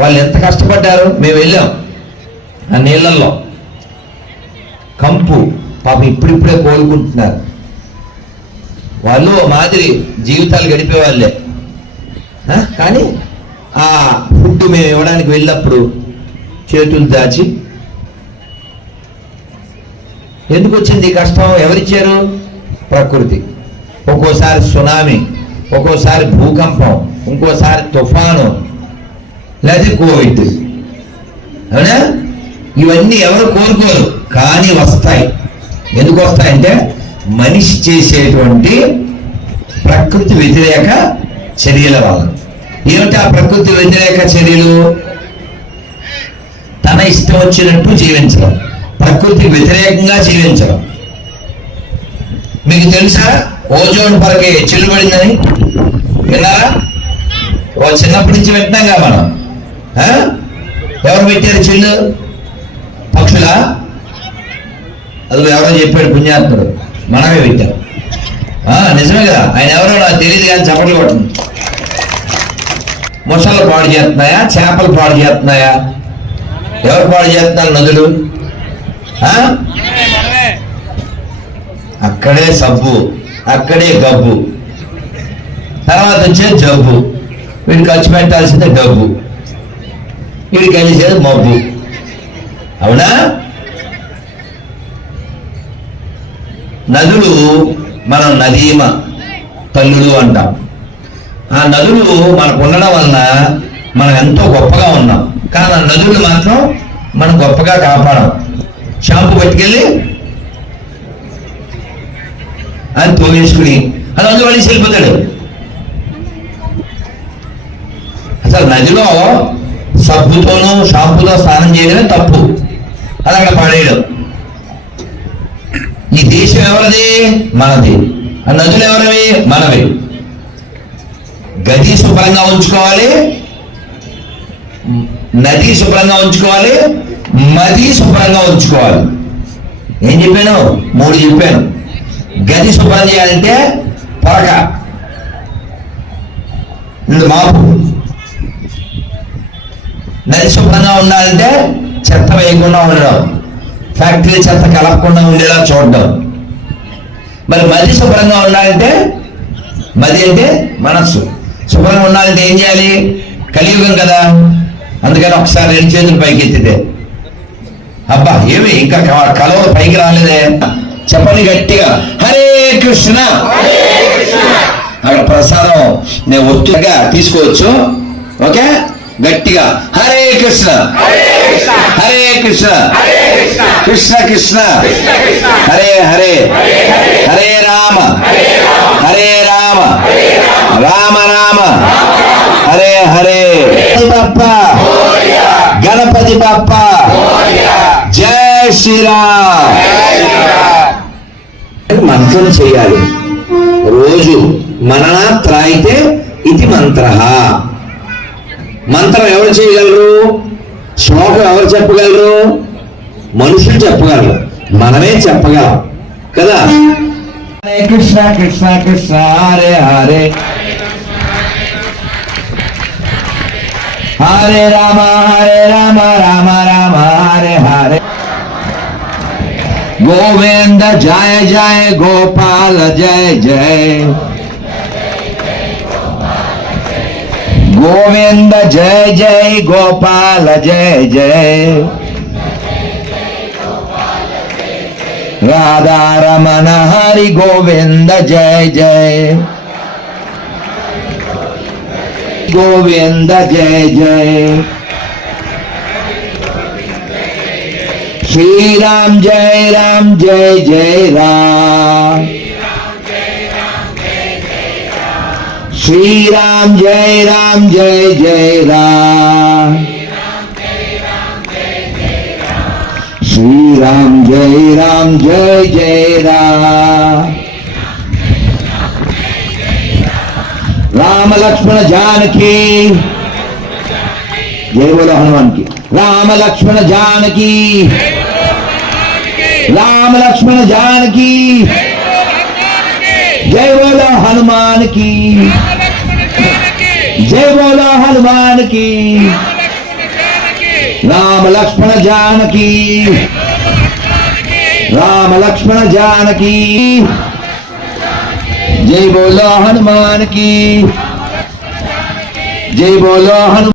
వాళ్ళు ఎంత కష్టపడ్డారు. మేము వెళ్ళాం ఆ నీళ్ళల్లో, కంపు పాపం ఇప్పుడిప్పుడే కోలుకుంటున్నారు. వాళ్ళు మాదిరి జీవితాలు గడిపే వాళ్ళే. కానీ ఆ ఫుడ్ మేము ఇవ్వడానికి వెళ్ళినప్పుడు చేతులు దాచి, ఎందుకు వచ్చింది ఈ కష్టం? ఎవరిచ్చారు? ప్రకృతి. ఒక్కోసారి సునామీ, ఒక్కోసారి భూకంపం, ఇంకోసారి తుఫాను, లేదా కోవిడ్. అవునా? ఇవన్నీ ఎవరు కోరుకోరు, కానీ వస్తాయి. ఎందుకు వస్తాయంటే మనిషి చేసేటువంటి ప్రకృతి వ్యతిరేక చర్యల వల్ల. ఏమిటి ఆ ప్రకృతి వ్యతిరేక చర్యలు? తన ఇష్టం వచ్చినట్టు జీవించడం, ప్రకృతికి వ్యతిరేకంగా జీవించడం. మీకు తెలుసా ఓజోన్ పొరకి చిల్లు పడిందని? విన్నారా? చిన్నప్పటి నుంచి వింటున్నాం కదా మనం. ఎవరు పెట్టారు చిల్లు? పక్షులా? అది ఎవరో చెప్పాడు పుణ్యాత్ముడు, మనమే పెట్టాం. నిజమే కదా. ఆయన ఎవరో నాకు తెలియదు కానీ చప్పట్లు కొట్టండి. మొసళ్ళు పాడు చేస్తున్నాయా? చేపలు పాడు చేస్తున్నాయా? ఎవరు పాడు చేస్తున్నారు? నదులు. అక్కడే సబ్బు, అక్కడే గబ్బు, తర్వాత వచ్చే జబ్బు. వీడికి ఖర్చు పెట్టాల్సిందే డబ్బు, వీడికి కలిసేది మబ్బు. అవునా? నదులు మనం నదీమ తల్లులు అంటాం. ఆ నదులు మనకు ఉండడం వలన మనం ఎంతో గొప్పగా ఉన్నాం. కానీ ఆ నదులు మాత్రం మనం గొప్పగా కాపాడం. షాంపూ పట్టుకెళ్ళి అది తోవేసుకుని అది అందులో వెళ్ళి వెళ్ళిపోతాడు. అసలు నదిలో సబ్బుతోనూ షాంపూతో స్నానం చేయడమే తప్పు, అది అక్కడ పడేయడం. ఈ దేశం ఎవరిది? మనది. ఆ నదులు ఎవరివి? మనవి. గది శుభ్రంగా ఉంచుకోవాలి, నది శుభ్రంగా ఉంచుకోవాలి, మది శుభ్రంగా ఉంచుకోవాలి. ఏం చెప్పాను? 3 చెప్పాను. గది శుభ్రం చేయాలంటే పొరక, మాపు. నది శుభ్రంగా ఉండాలంటే చెత్త వేయకుండా ఉండడం, ఫ్యాక్టరీ చెత్త కలపకుండా ఉండేలా చూడడం. మరి మది శుభ్రంగా ఉండాలంటే, మది అంటే మనస్సు శుభ్రంగా ఉండాలంటే ఏం చేయాలి? కలియుగం కదా, అందుకని ఒకసారి 2 చేతులు పైకి ఎత్తితే. అబ్బా ఏమి ఇంకా కలవలు పైకి రాలేదే? చెప్పండి గట్టిగా, హరే కృష్ణ. అక్కడ ప్రసాదం నేను ఒత్తుగా తీసుకోవచ్చు. ఓకే, గట్టిగా హరే కృష్ణ, హరే కృష్ణ, కృష్ణ కృష్ణ, హరే హరే, హరే రామ, హరే రామ, రామ రామ, హరే హరే. బప్ప, గణపతి బప్ప, జై శ్రీరామ్. మంత్రం చేయాలి రోజు. మననాత్రాయితే ఇది మంత్ర. మంత్రం ఎవరు చేయగలరు? శ్లోకం ఎవరు చెప్పగలరు? మనుషులు చెప్పగలరు, మనమే చెప్పగలం కదా. హరే కృష్ణ కృష్ణ కృష్ణ హరే హరే, హరే రామ రామ రామ హరే హరే. గోవింద జయ జయ గోపాల జయ జయ, గోవింద జయ జయ గోపాల జయ జయ, రాధారమణ హరి గోవింద జయ జయ, గోవింద జయ జయ. శ్రీరామ్ జయ రామ్ జయ జయ రామ్, శ్రీరామ్ జయ రామ్ జయ జయ రామ్, శ్రీరామ్ జయ రామ్ జయ జయ రామ్. రామ లక్ష్మణ జానకి జయ బోలో హనుమాన్ కి. రామ లక్ష్మణ జానకి, రామ లక్ష్మణ జానకి, జయ బోలో హనుమాన్ కి. जय बोलो हनुमान की। राम लक्ष्मण जानकी, राम लक्ष्मण जानकी। जय बोलो हनुमान की, जय बोलो हनुमान।